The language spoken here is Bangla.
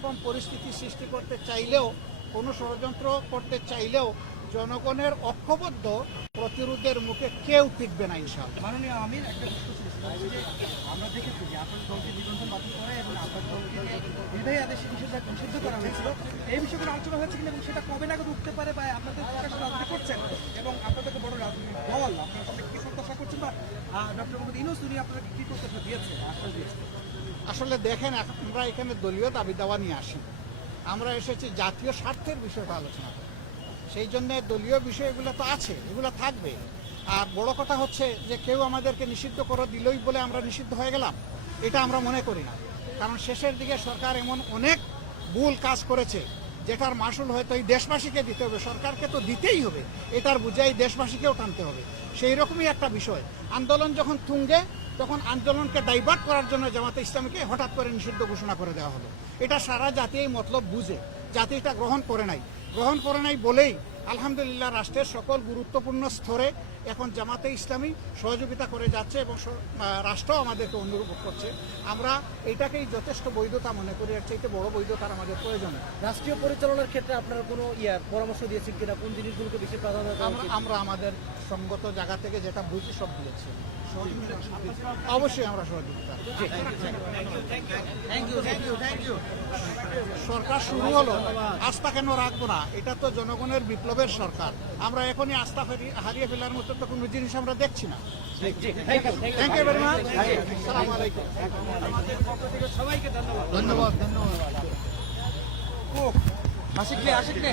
রকম পরিস্থিতি সৃষ্টি করতে চাইলেও, কোনো ষড়যন্ত্র করতে চাইলেও জনগণের ঐক্যবদ্ধ প্রতিরোধের মুখে কেউ টিকবে না ইনশাআল্লাহ। মাননীয় আমির, একটা প্রশ্ন ছিল যে আমরা দেখেছি যে আপনার দলকে নিবন্ধন বাতিল করা এবং আপনার দলকে বিদায়ী আদেশে নিষিদ্ধ করা হয়েছিল, এই বিষয়গুলো আলোচনা হয়েছে কিনা এবং সেটা কবে নাগাদ উঠতে পারে, বা আপনাদের প্রকাশ রাজনীতি করছেন এবং আপনাদেরকে বড় রাজনৈতিক দল আপনারা সামনে কি প্রত্যাশা করছেন, বা ডক্টর মোহাম্মদ ইউনূস উনি আপনারা কি প্রত্যাশা দিয়েছে, আশ্বাস দিয়েছে? আসলে দেখেন, আমরা এখানে দলীয় দাবি দাওয়া নিয়ে আসি, আমরা এসেছি জাতীয় স্বার্থের বিষয়টা আলোচনা করি। সেই জন্য দলীয় বিষয়গুলো তো আছে, এগুলো থাকবে। আর বড় কথা হচ্ছে যে কেউ আমাদেরকে নিষিদ্ধ করে দিলই বলে আমরা নিষিদ্ধ হয়ে গেলাম, এটা আমরা মনে করি না। কারণ শেষের দিকে সরকার এমন অনেক ভুল কাজ করেছে যেটার মাসুল হয়তো এই দেশবাসীকে দিতে হবে, সরকারকে তো দিতেই হবে, এটার বুঝাই দেশবাসীকেও টানতে হবে। সেই রকমই একটা বিষয়। আন্দোলন যখন তুঙ্গে, তখন আন্দোলনকে ডাইভার্ট করার জন্য জামাতে ইসলামীকে হঠাৎ করে নিষিদ্ধ ঘোষণা করে দেওয়া হলো। এটা সারা জাতি এই মতলব বুঝে, জাতি এটা গ্রহণ করে নাই বলেই আলহামদুলিল্লাহ রাষ্ট্রের সকল গুরুত্বপূর্ণ স্তরে এখন জামাতে ইসলামী সহযোগিতা করে যাচ্ছে এবং রাষ্ট্র আমাদেরকে অনুরোধ করছে। আমরা এটাকেই যথেষ্ট বৈধতা মনে করি, এর চাইতে বড় বৈধতার আমাদের প্রয়োজন। রাষ্ট্রীয় পরিচালনার ক্ষেত্রে আপনারা কোনো পরামর্শ দিয়েছেন কিনা, কোন জিনিসগুলোকে বেশি প্রাধান্য দেওয়া উচিত? আমরা আমাদের সঙ্গত জায়গা থেকে যেটা বুঝি সব দিয়েছি, অবশ্যই আমরা সহযোগিতা। সরকার শুরু হলো, আস্থা কেন রাখবো না? এটা তো জনগণের বিপ্লবের সরকার। আমরা এখনই আস্থা হারিয়ে ফেলার মতো তো কোনো জিনিস আমরা দেখছি না। Thank you very much. আসসালামু আলাইকুম। সবাইকে ধন্যবাদ। ধন্যবাদ। আশিক নে